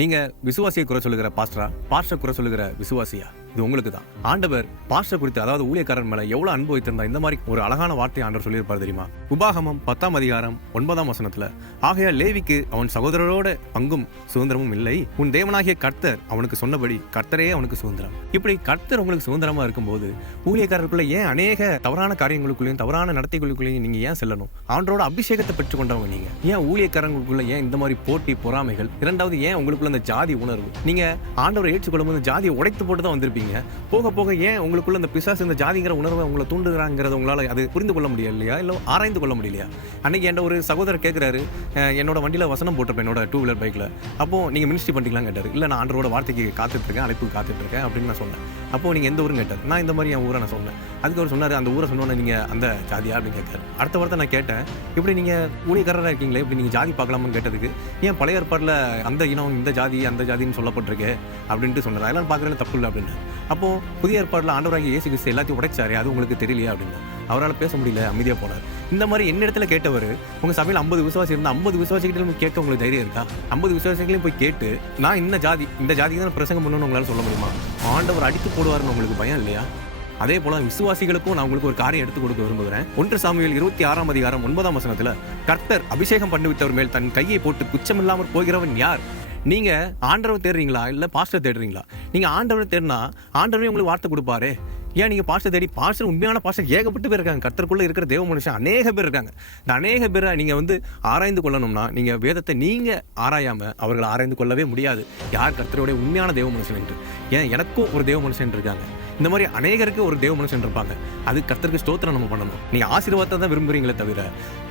நீங்க விசுவாசியை குறை சொல்லுகிற பாஸ்டரா, பாஸ்டர் குறை சொல்லுகிற விசுவாசியா? இது உங்களுக்கு தான். ஆண்டவர் பாஸ்டர் குறித்து, அதாவது ஊழியக்காரன் மேல எவ்வளவு அன்பு வைத்திருந்தா இந்த மாதிரி ஒரு அழகான வார்த்தை ஆண்டவர் சொல்லியிருப்பார் தெரியுமா? உபாகமம் 10ஆம் அதிகாரம் 9ஆம் வசனத்துல, ஆகையால் லேவிக்கு அவன் சகோதரரோட பங்கும் சுதந்திரமும் இல்லை, உன் தேவனாகிய கர்த்தர் அவனுக்கு சொன்னபடி கர்த்தரே அவனுக்கு சுதந்திரம். இப்படி கர்த்தர் உங்களுக்கு சுதந்திரமா இருக்கும்போது ஊழியக்காரருக்குள்ள ஏன் அநேக தவறான காரியங்களுக்குள்ளேயும் தவறான நடத்தைகளுக்குள்ளேயும் நீங்க ஏன் செல்லணும்? ஆண்டரோட அபிஷேகத்தை பெற்றுக் கொண்டவங்க நீங்க. ஏன் ஊழியக்காரங்களுக்குள்ள ஏன் இந்த மாதிரி போட்டி பொறாமைகள்? இரண்டாவது, ஏன் உங்களுக்குள்ள இந்த ஜாதி உணர்வு? நீங்க ஆண்டவரை ஏற்றுக்கொள்ளும் போது ஜாதியை உடைத்து போட்டு தான் வந்திருப்பீங்க. போக போக ஏன் உங்களுக்குள்ள இந்த பிசாசு இந்த ஜாதிங்கிற உணர்வை உங்களை தூண்டுகிறாங்கிறத உங்களால அது புரிந்து கொள்ள முடியலையா, இல்லை ஆராய்ந்து கொள்ள முடியலையா? அன்னைக்கு என் ஒரு சகோதரர் கேட்கிறாரு, என்னோட வண்டியில வசனம் போட்டிருப்பேன் என்னோட 2 வீலர் பைக்ல. அப்போ நீங்க மினிஸ்ட்ரி பண்ணிக்கலாம் கேட்டாரு. இல்லை, நான் ஆண்டரோட வார்த்தைக்கு காத்துட்டு இருக்கேன், அழைப்புக்கு காத்துட்டு இருக்கேன் அப்படின்னு நான் சொன்னேன். அப்போ நீங்க எந்த ஊருன்னு கேட்டார். நான் இந்த மாதிரி என் ஊரை நான் சொன்னேன். அதுக்கு அவர் சொன்னாரு, அந்த ஊரை சொன்னோன்னே நீங்க அந்த ஜாதியா அப்படின்னு கேட்காரு. அடுத்த வார்த்தை நான் கேட்டேன், இப்படி நீங்க ஊழியக்காரராக இருக்கீங்களே, இப்படி நீங்க ஜாதி பார்க்கலாம்னு கேட்டதுக்கு, ஏன் பழைய ஏற்பாடுல அந்த இனம் இந்த ஜாதி அந்த ஜாதின்னு சொல்லப்பட்டிருக்கு அப்படின்ட்டு சொன்னார். அதெல்லாம் பார்க்கறது தப்பு இல்லை அப்படின்னு. அப்போ புதிய ஏற்பாடுல ஆண்டவராகிய இயேசு கிறிஸ்து எல்லாத்தையும் உடைச்சாரு, அது உங்களுக்கு தெரியலையா அப்படின்னு. அவரால் பேச முடியல, அமைதியா போனார். இந்த மாதிரி என்னிடத்துல கேட்டவர், உங்க சபையில் 50 விசுவாசி இருந்தால் 50 விசுவாசிகிட்ட கேட்க உங்களுக்கு தைரியம் இருக்கா? 50 விசுவாசிகளையும் போய் கேட்டு நான் இந்த ஜாதிக்கு தான் பிரசங்கம் பண்ணணும்னு உங்களால சொல்ல முடியுமா? ஆண்டவர் அடித்து போடுவார்னு உங்களுக்கு பயம் இல்லையா? அதே போல விசுவாசிகளுக்கும் நான் உங்களுக்கு ஒரு காரியம் எடுத்து கொடுக்க விரும்புகிறேன். 1 சாமுவேல் 26ஆம் அதிகாரம் 9ஆம் வசனத்துல, கர்த்தர் அபிஷேகம் பண்ணிவிட்டவர் மேல் தன் கையை போட்டு குச்சமில்லாமல் போகிறவன் யார்? நீங்க ஆண்டவர் தேடுறீங்களா, இல்ல பாஸ்டர் தேடுறீங்களா? நீங்க ஆண்டவர் தேடினா ஆண்டவரே உங்களுக்கு வார்த்தை கொடுப்பாரு. ஏன் நீங்க பாஸ்டர் தேடி? பாஸ்டர், உண்மையான பாஸ்டர் ஏகப்பட்டு பேர் இருக்காங்க. கர்த்தருக்குள்ள இருக்கிற தேவ மனுஷன் அநேக பேர் இருக்காங்க. இந்த அநேக பேரை நீங்க ஆராய்ந்து கொள்ளணும்னா, நீங்க வேதத்தை நீங்க ஆராயாம அவர்களை ஆராய்ந்து கொள்ளவே முடியாது, யார் கர்த்தருடைய உண்மையான தேவ மனுஷன் என்று. ஏன் எனக்கும் ஒரு தேவ மனுஷன் இருக்காங்க, இந்த மாதிரி அநேகருக்கு ஒரு தேவ மனுஷன் இருப்பாங்க. அது கர்த்தருக்கு ஸ்தோத்திரம் நம்ம பண்ணணும். நீங்க ஆசீர்வாதத்தை தான் விரும்புறீங்களே தவிர,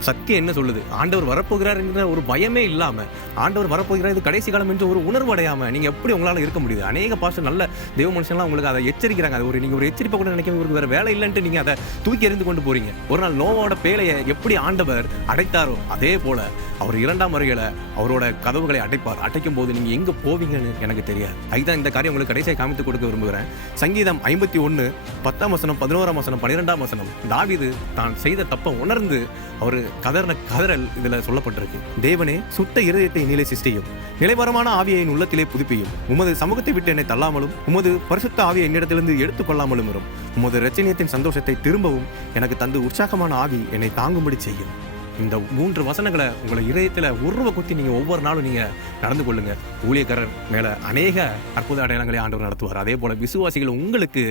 சத்தியம் என்ன சொல்லுது? ஆண்டவர் வரப்போகிறார் என்ற ஒரு பயமே இல்லாம, ஆண்டவர் வரப்போகிறார் இது கடைசி காலம் என்று ஒரு உணர்வு அடையாம நீங்க எப்படி உங்களால இருக்க முடியுது? அநேக பாஸ்டர் நல்ல தேவ மனுஷன்லாம் உங்களுக்கு அதை எச்சரிக்கிறாங்க. அது நீங்க ஒரு எச்சரிப்பை கூட நினைக்க, இவருக்கு வேற வேலை இல்லைன்ட்டு நீங்க அதை தூக்கி எறிந்து கொண்டு போறீங்க. ஒரு நாள் நோவாவோட பேழையை எப்படி ஆண்டவர் அடைத்தாரோ, அதே போல அவர் 2ஆம் வருகையில அவரோட கதவுகளை அடைப்பார். அடைக்கும் போது நீங்க எங்க போவீங்கன்னு எனக்கு தெரியாது. அதுதான் இந்த காரியம் உங்களுக்கு கடைசியை காமித்து கொடுக்க விரும்புகிறேன். சங்கீதம் 51 10ஆம் வசனம் 11ஆம் வசனம் 12ஆம் வசனம், தாவீது தான் செய்த தப்பை உணர்ந்து அவர் கதறல் இதுல சொல்லப்பட்டிருக்கு. தேவனே, சுட்ட இருதயத்தை நிலை சிஷ்டியும், நிலைவரமான ஆவியை என் உள்ளத்திலே புதுப்பியும், உமது சமூகத்தை விட்டு என்னை தள்ளாமலும் உமது பரிசுத்த ஆவியை என்னிடத்திலிருந்து எடுத்துக் கொள்ளாமலும் வரும், உமது இரட்சணியத்தின் சந்தோஷத்தை திரும்பவும் எனக்கு தந்து உற்சாகமான ஆவி என்னை தாங்கும்படி செய்யும். இந்த 3 வசனங்களை உங்களை இதயத்துல உருவ குத்தி நீங்க ஒவ்வொரு நாளும் நீங்க நடந்து கொள்ளுங்க. ஊழியக்காரர் மேல அநேக அற்புத அடையாளங்களை ஆண்டவர் நடத்துவார். அதே போல விசுவாசிகள் உங்களுக்கு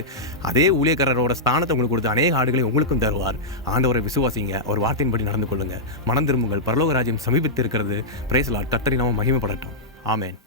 அதே ஊழியக்காரரோட ஸ்தானத்தை உங்களுக்கு கொடுத்து அநேக ஆடுகளை உங்களுக்கும் தருவார். ஆண்டவரை விசுவாசிங்க, ஒரு வார்த்தையின்படி நடந்து கொள்ளுங்க. மனம் திரும்புங்கள், பரலோக ராஜ்யம் சமீபித்து இருக்கிறது. Praise the Lord. கர்த்தரின் நாமம் மகிமைப்படட்டும். ஆமென்.